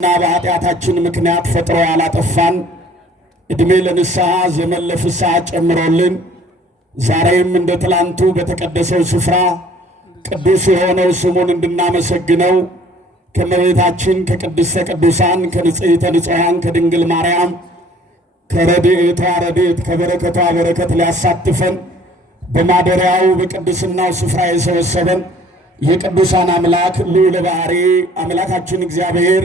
እና በኃጢአታችን ምክንያት ፈጥሮ ያላጠፋን እድሜ ለንስሐ ዘመን ለፍስሐ ጨምሮልን ዛሬም እንደ ትላንቱ በተቀደሰው ስፍራ ቅዱስ የሆነው ስሙን እንድናመሰግነው ከመቤታችን ከቅድስተ ቅዱሳን ከንጽሕተ ንጹሐን ከድንግል ማርያም ከረድኤቷ ረድኤት ከበረከቷ በረከት ሊያሳትፈን በማደሪያው በቅድስናው ስፍራ የሰበሰበን የቅዱሳን አምላክ ልዑለ ባሕርይ አምላካችን እግዚአብሔር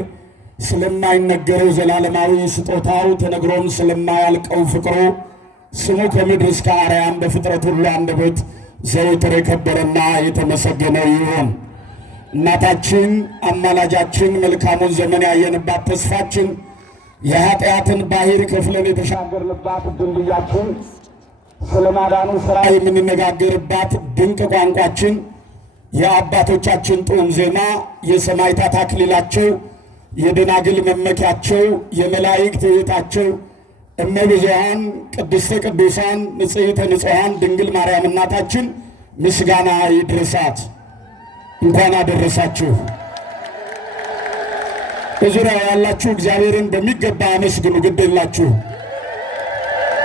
ስለማይነገረው ዘላለማዊ ስጦታው ተነግሮም ስለማያልቀው ፍቅሩ ስሙ ከምድር እስከ አርያም በፍጥረት ሁሉ አንደበት ዘወትር የከበረና የተመሰገነ ይሁን። እናታችን አማላጃችን መልካሙን ዘመን ያየንባት ተስፋችን የኃጢአትን ባሕር ከፍለን የተሻገርንባት ድልድያችን ስለማዳኑ ሥራ የምንነጋገርባት ድንቅ ቋንቋችን የአባቶቻችን ጡም ዜማ የሰማዕታት አክሊላቸው የደናግል መመኪያቸው የመላእክት ሕይወታቸው እመብዙኃን ቅድስተ ቅዱሳን ንጽሕተ ንጹሐን ድንግል ማርያም እናታችን ምስጋና ይድረሳት። እንኳን አደረሳችሁ። በዙሪያው ያላችሁ እግዚአብሔርን በሚገባ አመስግኑ። ግድ የላችሁ።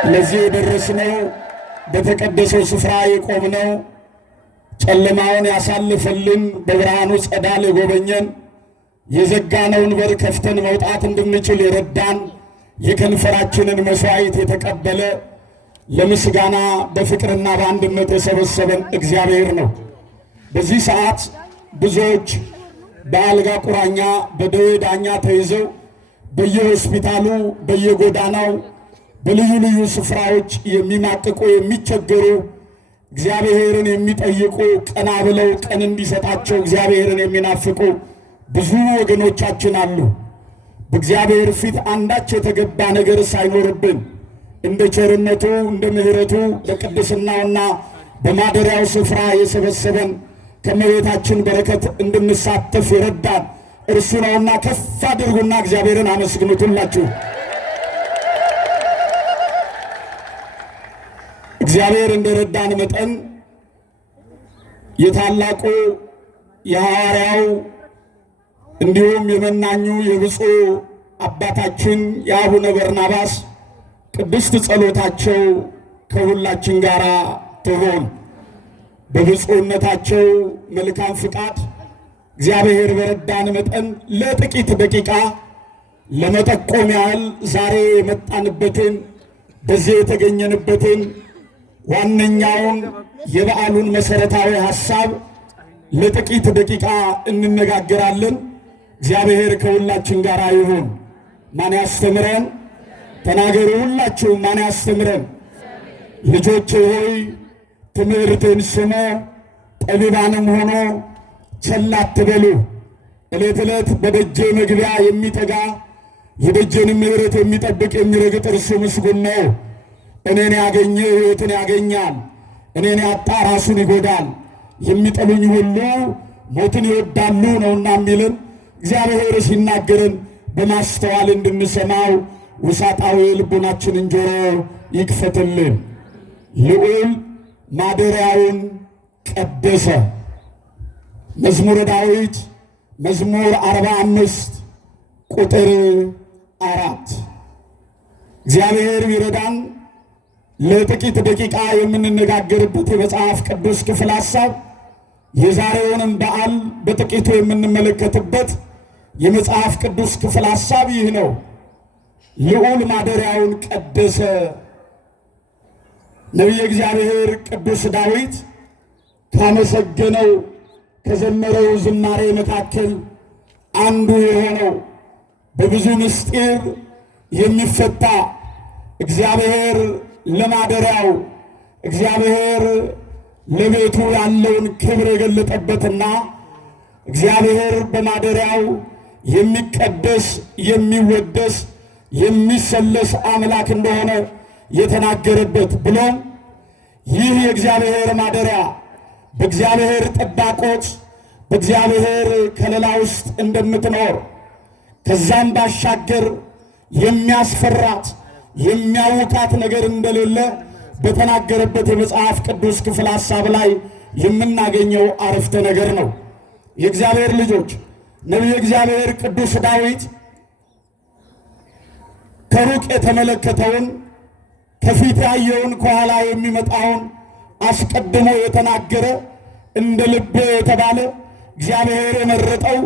ለዚህ የደረስነው በተቀደሰው ስፍራ የቆምነው ጨለማውን ያሳልፈልን በብርሃኑ ጸዳል የጎበኘን የዘጋነውን በር ከፍተን መውጣት እንድንችል የረዳን የከንፈራችንን መሥዋዕት የተቀበለ ለምስጋና በፍቅርና በአንድነት የሰበሰበን እግዚአብሔር ነው። በዚህ ሰዓት ብዙዎች በአልጋ ቁራኛ በደዌ ዳኛ ተይዘው በየሆስፒታሉ በየጎዳናው በልዩ ልዩ ስፍራዎች የሚማቅቁ የሚቸገሩ እግዚአብሔርን የሚጠይቁ ቀና ብለው ቀን እንዲሰጣቸው እግዚአብሔርን የሚናፍቁ ብዙ ወገኖቻችን አሉ። በእግዚአብሔር ፊት አንዳች የተገባ ነገር ሳይኖርብን እንደ ቸርነቱ እንደ ምሕረቱ በቅድስናውና በማደሪያው ስፍራ የሰበሰበን ከመቤታችን በረከት እንድንሳተፍ የረዳን እርሱ ነውና ከፍ አድርጉና እግዚአብሔርን አመስግኑትላችሁ። እግዚአብሔር እንደረዳን መጠን የታላቁ የሐዋርያው እንዲሁም የመናኙ የብፁዕ አባታችን የአቡነ በርናባስ ቅድስት ጸሎታቸው ከሁላችን ጋር ትሆን። በብፁዕነታቸው መልካም ፍቃድ እግዚአብሔር በረዳን መጠን ለጥቂት ደቂቃ ለመጠቆም ያህል ዛሬ የመጣንበትን በዚህ የተገኘንበትን ዋነኛውን የበዓሉን መሠረታዊ ሐሳብ ለጥቂት ደቂቃ እንነጋገራለን። እግዚአብሔር ከሁላችን ጋር ይሁን። ማን ያስተምረን? ተናገሩ ሁላችሁ። ማን ያስተምረን? ልጆቼ ሆይ ትምህርትን ስሙ፣ ጠቢባንም ሆኖ ቸል አትበሉ። ዕለት ዕለት በደጄ መግቢያ የሚተጋ የደጄን ምሕረት የሚጠብቅ የሚረግጥ እርሱ ምስጉን ነው። እኔን ያገኘ ሕይወትን ያገኛል፣ እኔን ያጣ ራሱን ይጎዳል። የሚጠሉኝ ሁሉ ሞትን ይወዳሉ ነውና የሚልን እግዚአብሔር ሲናገርን በማስተዋል እንድንሰማው ውሳጣዊ ልቡናችንን ጆሮ ይክፈትልን። ልዑል ማደሪያውን ቀደሰ። መዝሙረ ዳዊት መዝሙር 45 ቁጥር 4። እግዚአብሔር ይረዳን። ለጥቂት ደቂቃ የምንነጋገርበት የመጽሐፍ ቅዱስ ክፍል ሐሳብ የዛሬውንም በዓል በጥቂቱ የምንመለከትበት የመጽሐፍ ቅዱስ ክፍል ሐሳብ ይህ ነው። ልዑል ማደሪያውን ቀደሰ። ነቢየ እግዚአብሔር ቅዱስ ዳዊት ካመሰገነው ከዘመረው ዝማሬ መካከል አንዱ የሆነው በብዙ ምስጢር የሚፈታ እግዚአብሔር ለማደሪያው እግዚአብሔር ለቤቱ ያለውን ክብር የገለጠበትና እግዚአብሔር በማደሪያው የሚቀደስ የሚወደስ የሚሰለስ አምላክ እንደሆነ የተናገረበት ብሎም ይህ የእግዚአብሔር ማደሪያ በእግዚአብሔር ጠባቆች በእግዚአብሔር ከለላ ውስጥ እንደምትኖር ከዛም ባሻገር የሚያስፈራት የሚያውቃት ነገር እንደሌለ በተናገረበት የመጽሐፍ ቅዱስ ክፍል ሐሳብ ላይ የምናገኘው አረፍተ ነገር ነው። የእግዚአብሔር ልጆች ነቢየ እግዚአብሔር ቅዱስ ዳዊት ከሩቅ የተመለከተውን ከፊት ያየውን ከኋላ የሚመጣውን አስቀድሞ የተናገረ እንደ ልቤ የተባለ እግዚአብሔር የመረጠው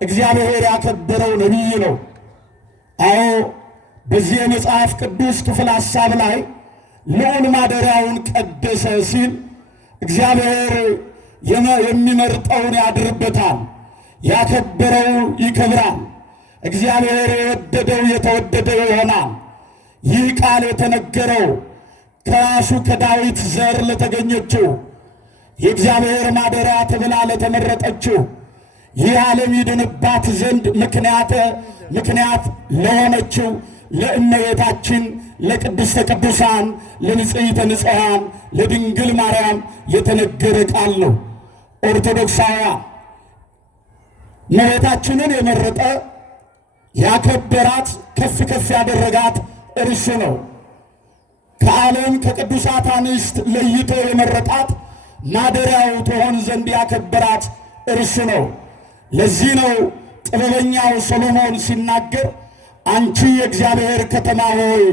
እግዚአብሔር ያከበረው ነቢይ ነው። አዎ በዚህ የመጽሐፍ ቅዱስ ክፍል ሐሳብ ላይ ልዑል ማደሪያውን ቀደሰ ሲል እግዚአብሔር የሚመርጠውን ያድርበታል፣ ያከበረው ይከብራል። እግዚአብሔር የወደደው የተወደደ ይሆናል። ይህ ቃል የተነገረው ከራሱ ከዳዊት ዘር ለተገኘችው የእግዚአብሔር ማደሪያ ተብላ ለተመረጠችው ይህ ዓለም ይድንባት ዘንድ ምክንያት ለሆነችው ለእመቤታችን ለቅድስተ ቅዱሳን ለንጽሕተ ንጹሐን ለድንግል ማርያም የተነገረ ቃል ነው። ኦርቶዶክሳውያን እመቤታችንን የመረጠ ያከበራት ከፍ ከፍ ያደረጋት እርሱ ነው። ከዓለም ከቅዱሳት አንስት ለይቶ የመረጣት ማደሪያው ትሆን ዘንድ ያከበራት እርሱ ነው። ለዚህ ነው ጥበበኛው ሰሎሞን ሲናገር አንቺ የእግዚአብሔር ከተማ ሆይ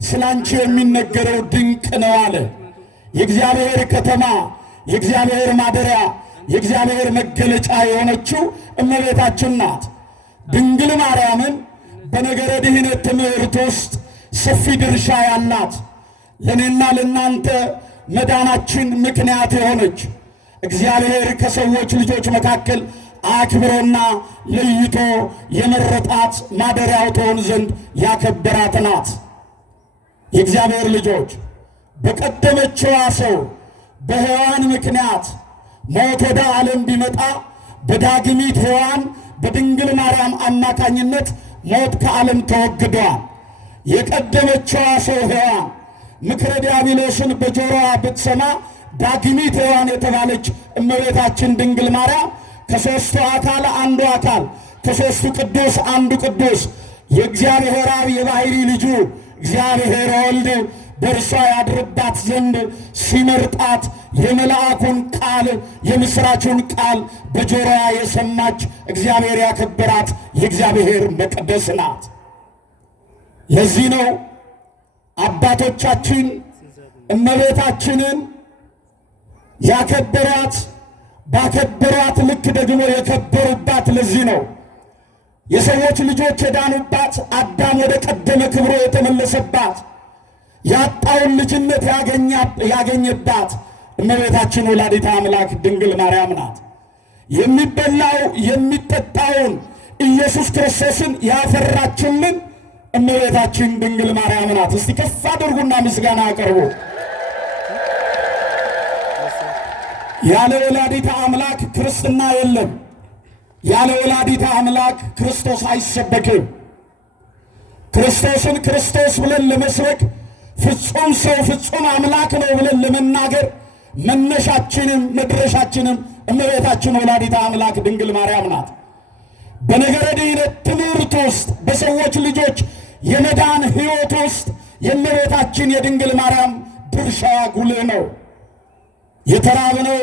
ስለ አንቺ የሚነገረው ድንቅ ነው አለ። የእግዚአብሔር ከተማ፣ የእግዚአብሔር ማደሪያ፣ የእግዚአብሔር መገለጫ የሆነችው እመቤታችን ናት። ድንግል ማርያምን በነገረ ድኅነት ትምህርት ውስጥ ሰፊ ድርሻ ያላት ለእኔና ለእናንተ መዳናችን ምክንያት የሆነች እግዚአብሔር ከሰዎች ልጆች መካከል አክብሮና ለይቶ የመረጣት ማደሪያው ትሆን ዘንድ ያከበራት ናት። የእግዚአብሔር ልጆች በቀደመችዋ ሰው በሔዋን ምክንያት ሞት ወደ ዓለም ቢመጣ በዳግሚት ሔዋን በድንግል ማርያም አማካኝነት ሞት ከዓለም ተወግዷል። የቀደመችዋ ሰው ሔዋን ምክረ ዲያብሎስን በጆሮዋ ብትሰማ ዳግሚት ሔዋን የተባለች እመቤታችን ድንግል ማርያም ከሦስቱ አካል አንዱ አካል ከሦስቱ ቅዱስ አንዱ ቅዱስ የእግዚአብሔር አብ የባሕሪ ልጁ እግዚአብሔር ወልድ በእርሷ ያድርባት ዘንድ ሲመርጣት የመልአኩን ቃል የምሥራቹን ቃል በጆሮዋ የሰማች እግዚአብሔር ያከበራት የእግዚአብሔር መቅደስ ናት። ለዚህ ነው አባቶቻችን እመቤታችንን ያከበሯት፣ ባከበሯት ልክ ደግሞ የከበሩባት። ለዚህ ነው የሰዎች ልጆች የዳኑባት፣ አዳም ወደ ቀደመ ክብሮ የተመለሰባት፣ ያጣውን ልጅነት ያገኘባት እመቤታችን ወላዲተ አምላክ ድንግል ማርያም ናት። የሚበላው የሚጠጣውን ኢየሱስ ክርስቶስን ያፈራችልን እመቤታችን ድንግል ማርያም ናት። እስቲ ከፍ አድርጉና ምስጋና አቅርቡ። ያለ ወላዲተ አምላክ ክርስትና የለም። ያለ ወላዲተ አምላክ ክርስቶስ አይሰበክም። ክርስቶስን ክርስቶስ ብለን ለመስበክ ፍጹም ሰው ፍጹም አምላክ ነው ብለን ለመናገር መነሻችንም መድረሻችንም እመቤታችን ወላዲተ አምላክ ድንግል ማርያም ናት። በነገረ ድኅነት ትምህርት ውስጥ በሰዎች ልጆች የመዳን ሕይወት ውስጥ የእመቤታችን የድንግል ማርያም ድርሻዋ ጉልህ ነው። የተራብነው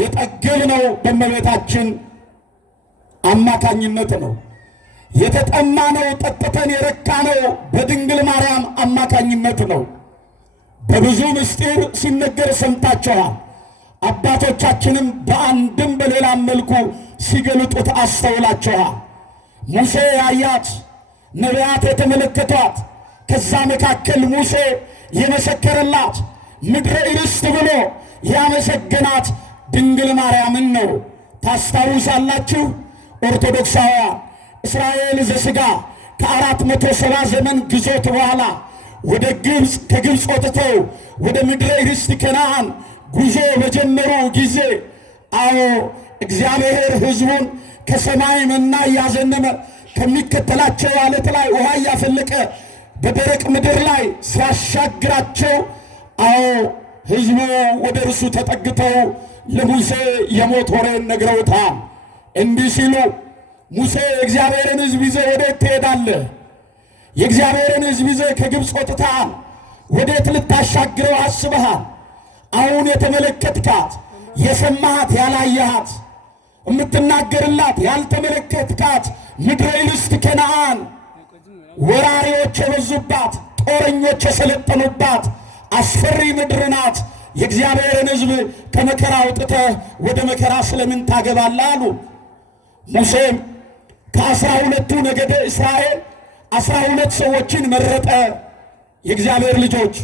የጠገብነው በእመቤታችን አማካኝነት ነው። የተጠማነው ጠጥተን የረካነው በድንግል ማርያም አማካኝነት ነው። በብዙ ምስጢር ሲነገር ሰምታችኋል። አባቶቻችንም በአንድም በሌላም መልኩ ሲገልጡት አስተውላችኋል። ሙሴ ያያት፣ ነቢያት የተመለከቷት፣ ከዛ መካከል ሙሴ የመሰከረላት ምድረ ርስት ብሎ ያመሰገናት ድንግል ማርያምን ነው። ታስታውሳላችሁ ኦርቶዶክሳውያን እስራኤል ዘሥጋ ከ470 ዘመን ግዞት በኋላ ወደ ግብፅ ከግብፅ ወጥተው ወደ ምድረ ርስት ከነዓን ጉዞ በጀመሩ ጊዜ አዎ እግዚአብሔር ሕዝቡን ከሰማይ መና እያዘነመ ከሚከተላቸው ዓለት ላይ ውሃ እያፈለቀ በደረቅ ምድር ላይ ሲያሻግራቸው አዎ ሕዝቡ ወደ እርሱ ተጠግተው ለሙሴ የሞት ወሬን ነግረውታል። እንዲህ ሲሉ ሙሴ የእግዚአብሔርን ሕዝብ ይዘህ ወዴት ትሄዳለህ? የእግዚአብሔርን ሕዝብ ይዘህ ከግብፅ ወጥተሃል። ወዴት ልታሻግረው አስበሃል? አሁን የተመለከትካት የሰማሃት ያላየሃት የምትናገርላት ያልተመለከትካት ምድረ ርስት ከነዓን ወራሪዎች የበዙባት፣ ጦረኞች የሰለጠኑባት አስፈሪ ምድር ናት። የእግዚአብሔርን ሕዝብ ከመከራ አውጥተህ ወደ መከራ ስለምን ታገባለህ አሉ። ሙሴም ከ12ቱ ነገደ እስራኤል 12 ሰዎችን መረጠ። የእግዚአብሔር ልጆች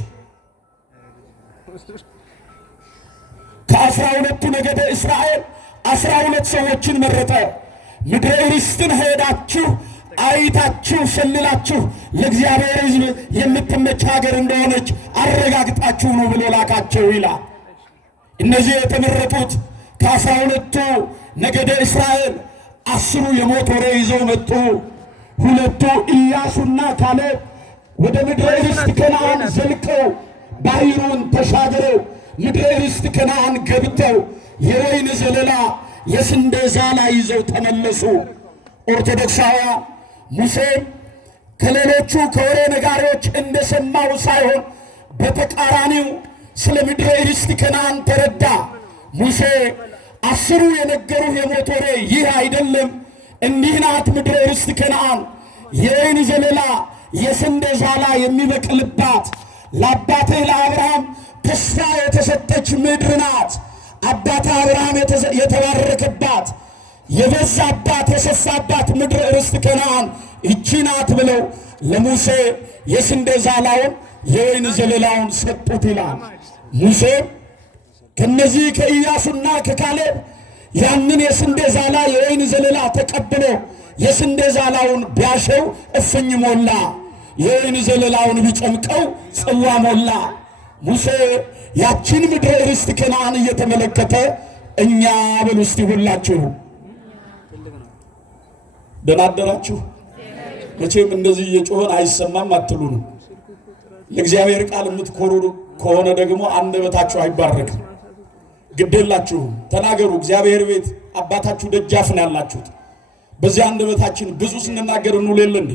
ከ12ቱ ነገደ እስራኤል 12 ሰዎችን መረጠ። ምድረ ርስትን ሄዳችሁ አይታችሁ ሰልላችሁ ለእግዚአብሔር ሕዝብ የምትመች ሀገር እንደሆነች አረጋግጣችሁ ነው ብሎ ላካቸው ይላል። እነዚህ የተመረጡት ከ12ቱ ነገደ እስራኤል 10ሩ የሞት ወሬ ይዘው መጡ። 2ቱ ኢያሱና ካሌብ ወደ ምድረ ርስት ከነዓን ዘልቀው ባሕሩን ተሻግረው ምድረ ርስት ከነዓን ገብተው የወይን ዘለላ የስንዴ ዛላ ይዘው ተመለሱ። ኦርቶዶክሳውያን ሙሴም ከሌሎቹ ከወሬ ነጋሪዎች እንደሰማው ሳይሆን በተቃራኒው ስለ ምድረ ርስት ከነዓን ተረዳ። ሙሴ 10ሩ የነገሩህ የሞት ወሬ ይህ አይደለም፣ እንዲህ ናት ምድረ ርስት ከነዓን፣ የወይን ዘለላ የስንዴ ዛላ የሚበቅልባት ለአባትህ ለአብርሃም ተስፋ የተሰጠች ምድር ናት። አባት አብርሃም የተባረከባት የበዛባት የሰፋባት ምድረ ርስት ከነዓን ይህች ናት ብለው ለሙሴ የስንዴ ዛላውን የወይን ዘለላውን ሰጡት ይላል። ሙሴ ከነዚህ ከኢያሱና ከካሌብ ያንን የስንዴ ዛላ የወይን ዘለላ ተቀብሎ የስንዴ ዛላውን ቢያሸው እፍኝ ሞላ፣ የወይን ዘለላውን ቢጨምቀው ጽዋ ሞላ። ሙሴ ያችን ምድረ ርስት ከነዓን እየተመለከተ እኛ በሉ እስቲ ሁላችሁ ደህና አደራችሁ። መቼም እንደዚህ እየጮኸን አይሰማም አትሉን። ለእግዚአብሔር ቃል የምትኮሩ ከሆነ ደግሞ አንደበታችሁ አይባረክም። ግዴላችሁም ተናገሩ። እግዚአብሔር ቤት አባታችሁ ደጃፍ ነው ያላችሁት። በዚህ አንደበታችን ብዙ ስንናገር እንውል የለ እንዴ?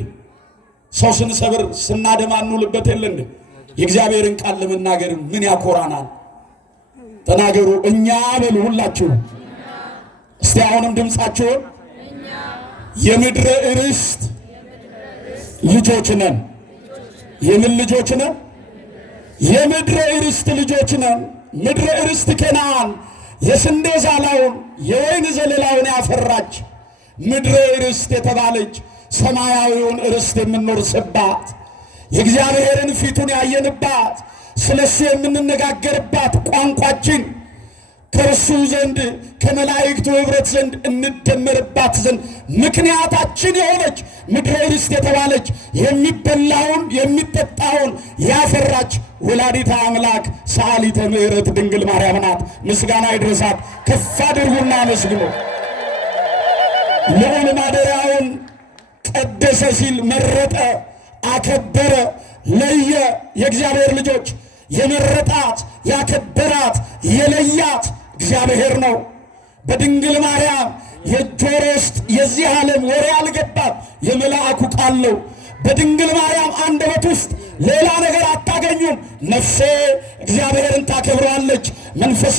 ሰው ስንሰብር ስናደማ እንውልበት የለ እንዴ? የእግዚአብሔርን ቃል ለመናገር ምን ያኮራናል? ተናገሩ። እኛ በሉ ሁላችሁ እስቲ አሁንም ድምፃችሁን የምድረ ርስት ልጆች ነን። የምን ልጆች ነን? የምድረ ርስት ልጆች ነን። ምድረ ርስት ከነዓን የስንዴ ዛላውን የወይን ዘለላውን ያፈራች ምድረ ርስት የተባለች ሰማያዊውን ርስት የምንወርስባት የእግዚአብሔርን ፊቱን ያየንባት ስለሱ የምንነጋገርባት ቋንቋችን ከእርሱ ዘንድ ከመላእክቱ ኅብረት ዘንድ እንደመርባት ዘንድ ምክንያታችን የሆነች ምድረ ርስት የተባለች የሚበላውን የሚጠጣውን ያፈራች ወላዲተ አምላክ ሰዓሊተ ምሕረት ድንግል ማርያም ናት። ምስጋና ይድረሳት። ከፍ አድርጉና መስግኑ። ልዑል ማደሪያውን ቀደሰ ሲል መረጠ፣ አከበረ፣ ለየ። የእግዚአብሔር ልጆች የመረጣት ያከበራት የለያት እግዚአብሔር ነው። በድንግል ማርያም የጆሮ ውስጥ የዚህ ዓለም ወሬ አልገባም፣ የመልአኩ ቃል ነው። በድንግል ማርያም አንደበት ውስጥ ሌላ ነገር አታገኙም። ነፍሴ እግዚአብሔርን ታከብረዋለች፣ መንፈሴ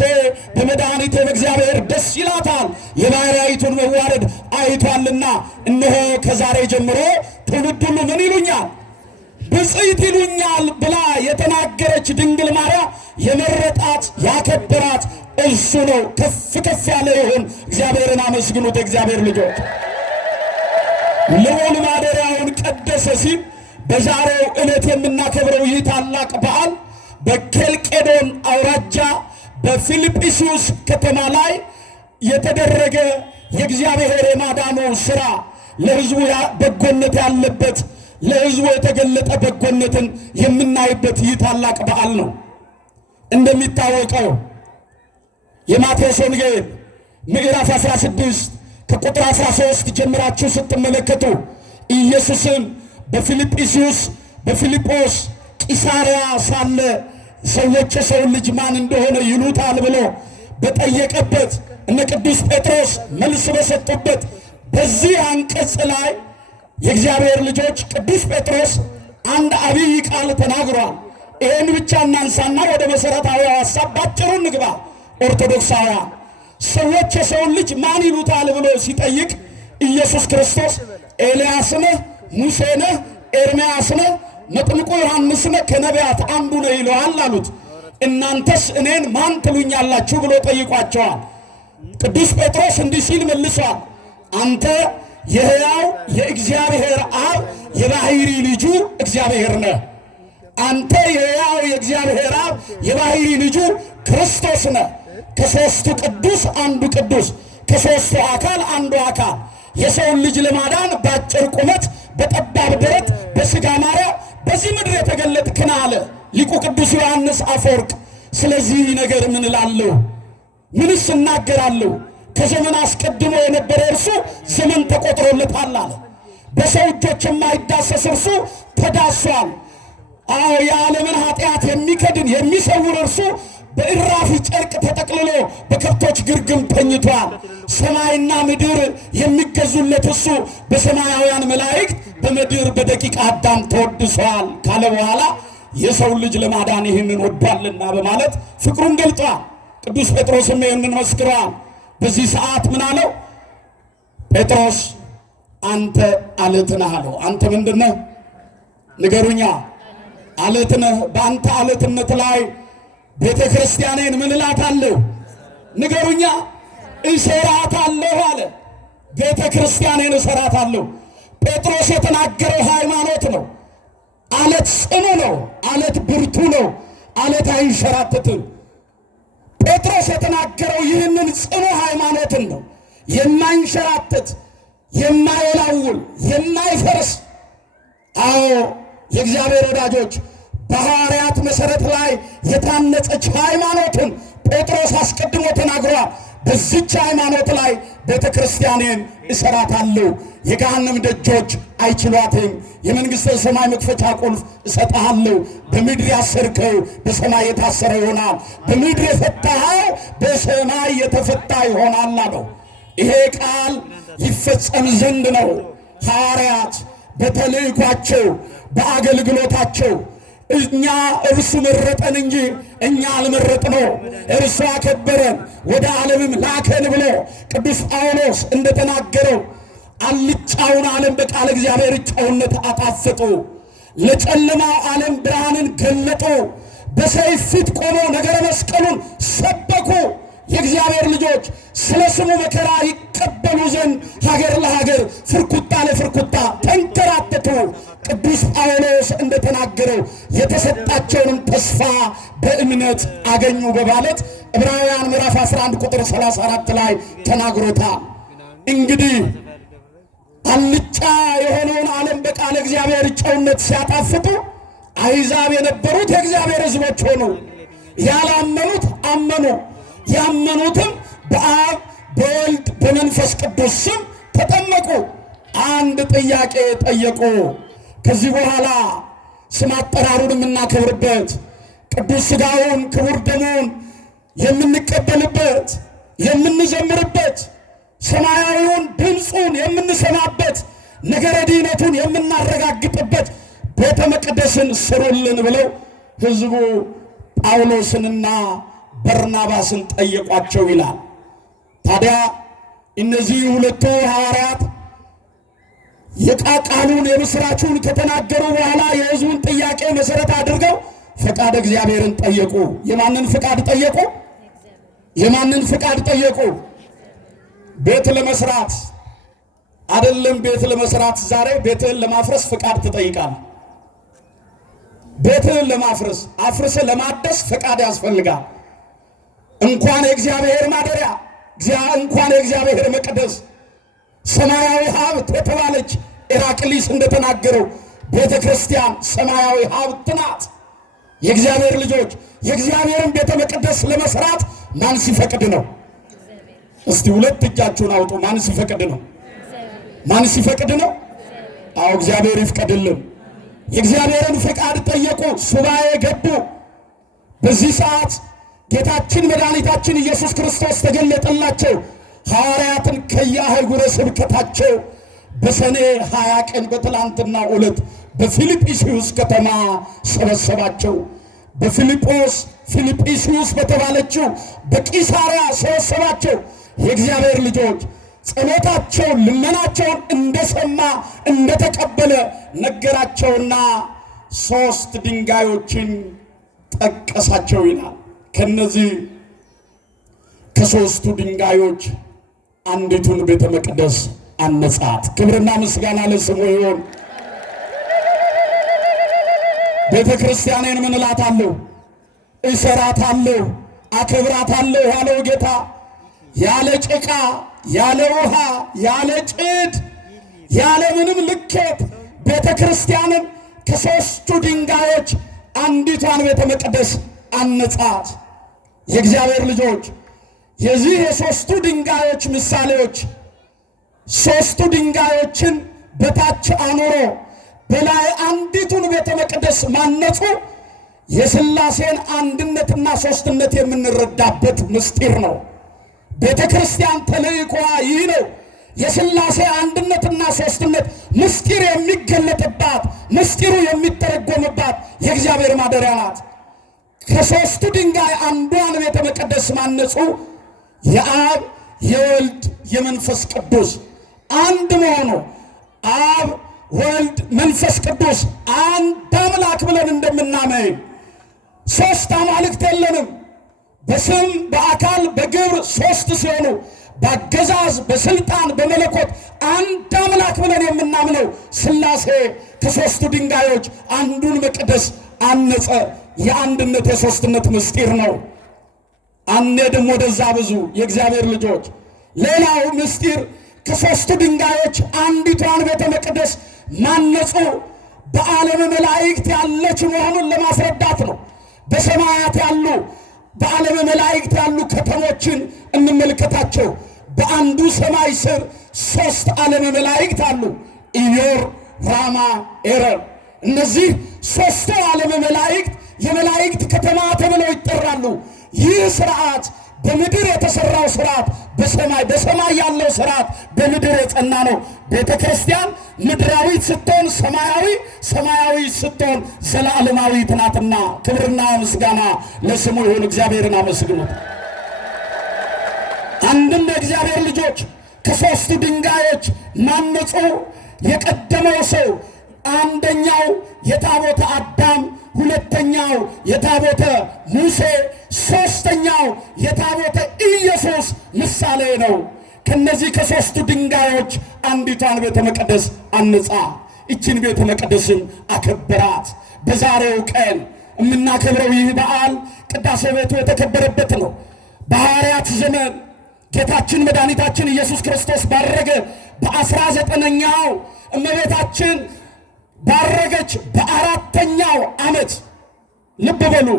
በመድኃኒቴ በእግዚአብሔር ደስ ይላታል፣ የባሕርያይቱን መዋረድ አይቷልና። እነሆ ከዛሬ ጀምሮ ትውልድ ሁሉ ምን ይሉኛል? ብፅዕት ይሉኛል ብላ የተናገረች ድንግል ማርያም የመረጣት ያከበራት እሱ ነው። ከፍ ከፍ ያለ ይሁን። እግዚአብሔርን አመስግኑት። የእግዚአብሔር ልጆች ልዑል ማደሪያውን ቀደሰ ሲል በዛሬው ዕለት የምናከብረው ይህ ታላቅ በዓል በኬልቄዶን አውራጃ በፊልጵስዩስ ከተማ ላይ የተደረገ የእግዚአብሔር የማዳኑ ሥራ ለሕዝቡ በጎነት ያለበት ለሕዝቡ የተገለጠ በጎነትን የምናይበት ይህ ታላቅ በዓል ነው። እንደሚታወቀው የማቴዎስ ወንጌል ምዕራፍ 16 ከቁጥር 13 ጀምራችሁ ስትመለከቱ ኢየሱስም በፊልጵስዩስ በፊልጶስ ቂሳርያ ሳለ ሰዎች የሰውን ልጅ ማን እንደሆነ ይሉታል ብሎ በጠየቀበት እነ ቅዱስ ጴጥሮስ መልስ በሰጡበት በዚህ አንቀጽ ላይ የእግዚአብሔር ልጆች ቅዱስ ጴጥሮስ አንድ አብይ ቃል ተናግሯል። ይህን ብቻ እናንሳና ወደ መሠረታዊ ሐሳብ ባጭሩ እንግባ። ኦርቶዶክሳውያን ሰዎች የሰውን ልጅ ማን ይሉታል ብሎ ሲጠይቅ ኢየሱስ ክርስቶስ ኤልያስ ነህ፣ ሙሴ ነህ፣ ኤርምያስ ነህ? መጥምቁ ዮሐንስ ነህ? ከነቢያት አንዱ ነው ይለዋል አሉት። እናንተስ እኔን ማን ትሉኛላችሁ ብሎ ጠይቋቸዋል። ቅዱስ ጴጥሮስ እንዲህ ሲል መልሷል። አንተ የሕያው የእግዚአብሔር አብ የባሕሪ ልጁ እግዚአብሔር ነህ። አንተ የሕያው የእግዚአብሔር አብ የባሕሪ ልጁ ክርስቶስ ነህ። ከሦስቱ ቅዱስ አንዱ ቅዱስ፣ ከሦስቱ አካል አንዱ አካል፣ የሰውን ልጅ ለማዳን በአጭር ቁመት በጠባብ ደረት በሥጋ ማርያም በዚህ ምድር የተገለጥክ ነህ አለ ሊቁ ቅዱስ ዮሐንስ አፈወርቅ። ስለዚህ ነገር ምን እላለሁ? ምንስ እናገራለሁ? ከዘመን አስቀድሞ የነበረ እርሱ ዘመን ተቆጥሮለታል አለ። በሰው እጆች የማይዳሰስ እርሱ ተዳሷል። አዎ የዓለምን ኃጢአት የሚከድን የሚሰውር እርሱ በእራፊ ጨርቅ ተጠቅልሎ በከብቶች ግርግም ተኝቷል። ሰማይና ምድር የሚገዙለት እሱ በሰማያውያን መላእክት በምድር በደቂቀ አዳም ተወድሷል ካለ በኋላ የሰው ልጅ ለማዳን ይህንን ወዷልና በማለት ፍቅሩን ገልጧል። ቅዱስ ጴጥሮስም ይህንን መስክሯል። በዚህ ሰዓት ምን አለው? ጴጥሮስ አንተ አለት ነህ አለው። አንተ ምንድን ነህ? ንገሩኛ። አለት ነህ። በአንተ አለትነት ላይ ቤተ ክርስቲያኔን ምን እላታለሁ? ንገሩኛ። እሰራታለሁ አለ። ቤተ ክርስቲያኔን እሰራታለሁ። ጴጥሮስ የተናገረው ሃይማኖት ነው። አለት ጽኑ ነው። አለት ብርቱ ነው። አለት አይንሸራተትም። ጴጥሮስ የተናገረው ይህንን ጽኑ ሃይማኖትን ነው። የማይንሸራተት የማይወላውል የማይፈርስ። አዎ የእግዚአብሔር ወዳጆች በሐዋርያት መሠረት ላይ የታነጸች ሃይማኖትን ጴጥሮስ አስቀድሞ ተናግሯል። በዚች ሃይማኖት ላይ ቤተ ክርስቲያኔን እሰራታለሁ፣ የገሃነም ደጆች አይችሏትም፣ የመንግሥተ ሰማይ መክፈቻ ቁልፍ እሰጥሃለሁ፣ በምድር ያሰርከው በሰማይ የታሰረ ይሆናል፣ በምድር የፈታኸው በሰማይ የተፈታ ይሆናል አለው። ይሄ ቃል ይፈጸም ዘንድ ነው ሐዋርያት በተልእኳቸው በአገልግሎታቸው እኛ እርሱ መረጠን እንጂ እኛ አልመረጥነው፣ እርሱ አከበረን ወደ ዓለምም ላከን ብሎ ቅዱስ ጳውሎስ እንደተናገረው አልጫውን ዓለም በቃለ እግዚአብሔር ጨውነት አጣፈጡ፣ ለጨለማው ዓለም ብርሃንን ገለጡ፣ በሰይፍ ፊት ቆመው ነገረ መስቀሉን ሰበኩ። የእግዚአብሔር ልጆች ስለ ስሙ መከራ ይቀበሉ ዘንድ ሀገር ለሀገር ፍርኩታ ለፍርኩታ ተንከራተቱ። ቅዱስ ጳውሎስ እንደተናገረው የተሰጣቸውንም ተስፋ በእምነት አገኙ በማለት ዕብራውያን ምዕራፍ 11 ቁጥር 34 ላይ ተናግሮታል። እንግዲህ አልጫ የሆነውን ዓለም በቃለ እግዚአብሔር ጨውነት ሲያጣፍጡ አሕዛብ የነበሩት የእግዚአብሔር ሕዝቦች ሆኑ። ያላመኑት አመኑ። ያመኑትም በአብ በወልድ በመንፈስ ቅዱስ ስም ተጠመቁ። አንድ ጥያቄ ጠየቁ። ከዚህ በኋላ ስም አጠራሩን የምናከብርበት ቅዱስ ሥጋውን ክቡር ደሙን የምንቀበልበት የምንዘምርበት ሰማያዊውን ድምፁን የምንሰማበት ነገረ ድኅነቱን የምናረጋግጥበት ቤተ መቅደስን ስሩልን ብለው ሕዝቡ ጳውሎስንና በርናባስን ጠየቋቸው ይላል። ታዲያ እነዚህ ሁለቱ ሐዋርያት የቃሉን የምሥራቹን ከተናገሩ በኋላ የሕዝቡን ጥያቄ መሠረት አድርገው ፈቃድ እግዚአብሔርን ጠየቁ። የማንን ፍቃድ ጠየቁ? የማንን ፍቃድ ጠየቁ? ቤት ለመስራት አይደለም። ቤት ለመስራት ዛሬ ቤትህን ለማፍረስ ፍቃድ ትጠይቃለህ። ቤትህን ለማፍረስ አፍርሰ ለማደስ ፍቃድ ያስፈልጋል። እንኳን የእግዚአብሔር ማደሪያ እንኳን የእግዚአብሔር መቅደስ ሰማያዊ ሀብት የተባለች ኢራቅሊስ እንደተናገረው ቤተ ክርስቲያን ሰማያዊ ሀብት ናት። የእግዚአብሔር ልጆች የእግዚአብሔርን ቤተ መቅደስ ለመስራት ማን ሲፈቅድ ነው? እስቲ ሁለት እጃችሁን አውጡ። ማን ሲፈቅድ ነው? ማን ሲፈቅድ ነው? አዎ እግዚአብሔር ይፍቀድልን። የእግዚአብሔርን ፍቃድ ጠየቁ፣ ሱባኤ ገቡ። በዚህ ሰዓት ጌታችን መድኃኒታችን ኢየሱስ ክርስቶስ ተገለጠላቸው። ሐዋርያትን ከየአህጉረ ስብከታቸው በሰኔ 20 ቀን በትላንትና ዕለት በፊልጵስዩስ ከተማ ሰበሰባቸው። ፊልጵስዩስ በተባለችው በቂሳርያ ሰበሰባቸው። የእግዚአብሔር ልጆች ጸሎታቸውን ልመናቸውን እንደሰማ እንደተቀበለ ነገራቸውና 3 ድንጋዮችን ጠቀሳቸው ይላል። ከነዚህ ከ3ቱ ድንጋዮች አንዲቱን ቤተ መቅደስ አነጻት። ክብርና ምስጋና ለስሙ ይሁን። ቤተ ክርስቲያኔን ምን እላታለሁ? እሰራታለሁ፣ አከብራታለሁ ያለው ጌታ ያለ ጭቃ ያለ ውሃ ያለ ጭድ ያለ ምንም ልኬት ቤተ ክርስቲያንን ከ3ቱ ድንጋዮች አንዲቷን ቤተ መቅደስ አነጻት። የእግዚአብሔር ልጆች የዚህ የ3ቱ ድንጋዮች ምሳሌዎች 3ቱ ድንጋዮችን በታች አኑሮ በላይ አንዲቱን ቤተ መቅደስ ማነጹ የሥላሴን አንድነትና ሦስትነት የምንረዳበት ምስጢር ነው። ቤተ ክርስቲያን ተልእኮዋ ይህ ነው። የሥላሴ አንድነትና ሦስትነት ምስጢር የሚገለጥባት ምስጢሩ የሚተረጎምባት የእግዚአብሔር ማደሪያ ናት። ከ3ቱ ድንጋይ አንዷን ቤተ መቅደስ ማነጹ የአብ የወልድ የመንፈስ ቅዱስ አንድ መሆኑ አብ ወልድ መንፈስ ቅዱስ አንድ አምላክ ብለን እንደምናምን 3 አማልክት የለንም። በስም በአካል በግብር 3 ሲሆኑ በአገዛዝ በስልጣን በመለኮት አንድ አምላክ ብለን የምናምነው ሥላሴ ከ3ቱ ድንጋዮች አንዱን መቅደስ አነጸ። የአንድነት የሦስትነት ምስጢር ነው። አንሄድም ወደዛ ብዙ የእግዚአብሔር ልጆች። ሌላው ምስጢር ከ3ቱ ድንጋዮች አንዲቷን ቤተ መቅደስ ማነጹ በዓለመ መላእክት ያለች መሆኑን ለማስረዳት ነው። በሰማያት ያሉ በዓለመ መላእክት ያሉ ከተሞችን እንመልከታቸው። በአንዱ ሰማይ ስር 3 ዓለመ መላእክት አሉ። ኢዮር፣ ራማ፣ ኤረር። እነዚህ 3ቱ ዓለመ መላእክት የመላእክት ከተማ ተብለው ይጠራሉ። ይህ ስርዓት በምድር የተሰራው ስርዓት በሰማይ ያለው ስርዓት በምድር የጸና ነው። ቤተ ክርስቲያን ምድራዊት ስትሆን ሰማያዊ ስትሆን ዘላለማዊት ናትና ክብርና ምስጋና ለስሙ ይሁን። እግዚአብሔርን አመስግኑት። አንድም የእግዚአብሔር ልጆች ከ3ቱ ድንጋዮች ማነጹ የቀደመው ሰው አንደኛው የታቦተ አዳም፣ ሁለተኛው የታቦተ ሙሴ፣ 3ኛው የታቦተ ኢየሱስ ምሳሌ ነው። ከነዚህ ከ3ቱ ድንጋዮች አንዲቷን ቤተ መቅደስ አነጻ። እችን ቤተ መቅደስን አከበራት። በዛሬው ቀን የምናከብረው ይህ በዓል ቅዳሴ ቤቱ የተከበረበት ነው። በሐዋርያት ዘመን ጌታችን መድኃኒታችን ኢየሱስ ክርስቶስ ባረገ በ19ኛው እመቤታችን ባረገች በ4ኛው ዓመት ልብ በሉ፣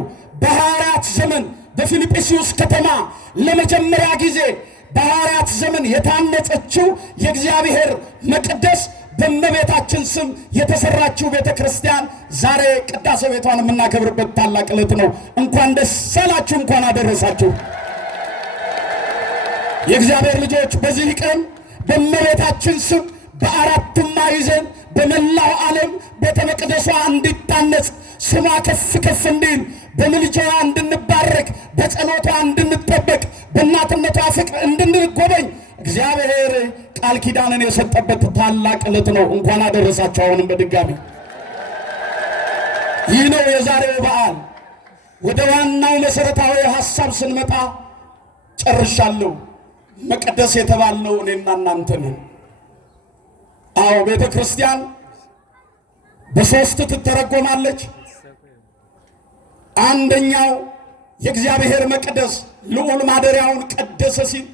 በሐዋርያት ዘመን በፊልጵስዩስ ከተማ ለመጀመሪያ ጊዜ በሐዋርያት ዘመን የታነጸችው የእግዚአብሔር መቅደስ በእመቤታችን ስም የተሰራችው ቤተ ክርስቲያን ዛሬ ቅዳሴ ቤቷን የምናከብርበት ታላቅ ዕለት ነው። እንኳን ደስ አላችሁ፣ እንኳን አደረሳችሁ። የእግዚአብሔር ልጆች በዚህ ቀን በእመቤታችን ስም በ4ቱም ማዕዘን በመላው ዓለም ቤተ መቅደሷ እንዲታነጽ ስሟ ከፍ ከፍ እንዲል በምልጃዋ እንድንባረክ በጸሎቷ እንድንጠበቅ በእናትነቷ ፍቅር እንድንጎበኝ እግዚአብሔር ቃል ኪዳንን የሰጠበት ታላቅ ዕለት ነው። እንኳን አደረሳችሁ። አሁንም በድጋሚ ይህ ነው የዛሬው በዓል። ወደ ዋናው መሰረታዊ ሐሳብ ስንመጣ ጨርሻለሁ። መቅደስ የተባልነው እኔና እናንተ ነን። አዎ ቤተ ክርስቲያን በ3 ትተረጎማለች። አንደኛው የእግዚአብሔር መቅደስ ልዑል ማደሪያውን ቀደሰ ሲል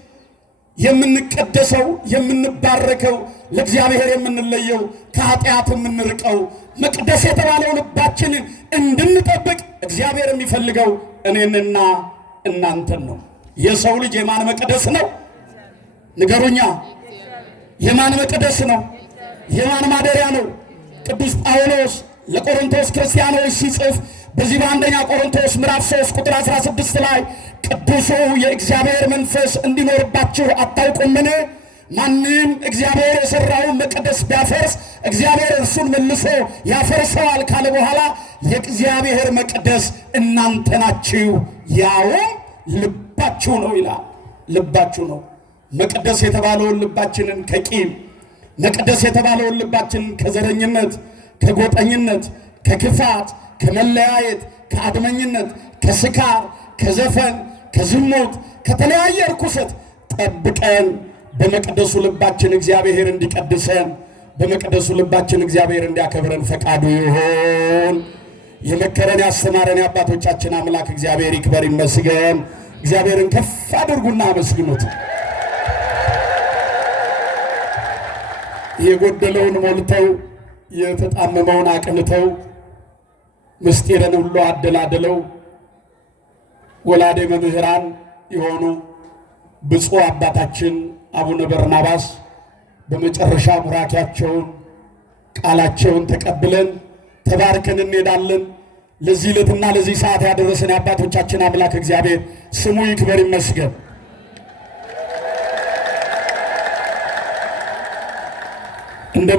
የምንቀደሰው የምንባረከው ለእግዚአብሔር የምንለየው ከኃጢአት የምንርቀው መቅደስ የተባለው ልባችንን እንድንጠብቅ እግዚአብሔር የሚፈልገው እኔንና እናንተን ነው። የሰው ልጅ የማን መቅደስ ነው? ንገሩኛ። የማን መቅደስ ነው? የማን ማደሪያ ነው? ቅዱስ ጳውሎስ ለቆሮንቶስ ክርስቲያኖች ሲጽፍ በዚህ በአንደኛ ቆሮንቶስ ምዕራፍ 3 ቁጥር 16 ላይ ቅዱሱ የእግዚአብሔር መንፈስ እንዲኖርባችሁ አታውቁምን? ማንም እግዚአብሔር የሠራውን መቅደስ ቢያፈርስ እግዚአብሔር እርሱን መልሶ ያፈርሰዋል ካለ በኋላ የእግዚአብሔር መቅደስ እናንተ ናችሁ፣ ያውም ልባችሁ ነው ይላል። ልባችሁ ነው። መቅደስ የተባለውን ልባችንን ከቂም፣ መቅደስ የተባለውን ልባችንን ከዘረኝነት፣ ከጎጠኝነት፣ ከክፋት፣ ከመለያየት፣ ከአድመኝነት፣ ከስካር፣ ከዘፈን፣ ከዝሙት፣ ከተለያየ ርኩሰት ጠብቀን በመቅደሱ ልባችን እግዚአብሔር እንዲቀድሰን፣ በመቅደሱ ልባችን እግዚአብሔር እንዲያከብረን ፈቃዱ ይሁን። የመከረን ያስተማረን የአባቶቻችን አምላክ እግዚአብሔር ይክበር ይመስገን። እግዚአብሔርን ከፍ አድርጉና አመስግኑት። የጎደለውን ሞልተው የተጣመመውን አቅንተው ምስጢርን ሁሉ አደላድለው ወላዴ መምህራን የሆኑ ብፁዕ አባታችን አቡነ በርናባስ በመጨረሻ ቡራኪያቸውን ቃላቸውን ተቀብለን ተባርከን እንሄዳለን። ለዚህ ዕለትና ለዚህ ሰዓት ያደረሰን የአባቶቻችን አምላክ እግዚአብሔር ስሙ ይክበር ይመስገን። እንደምን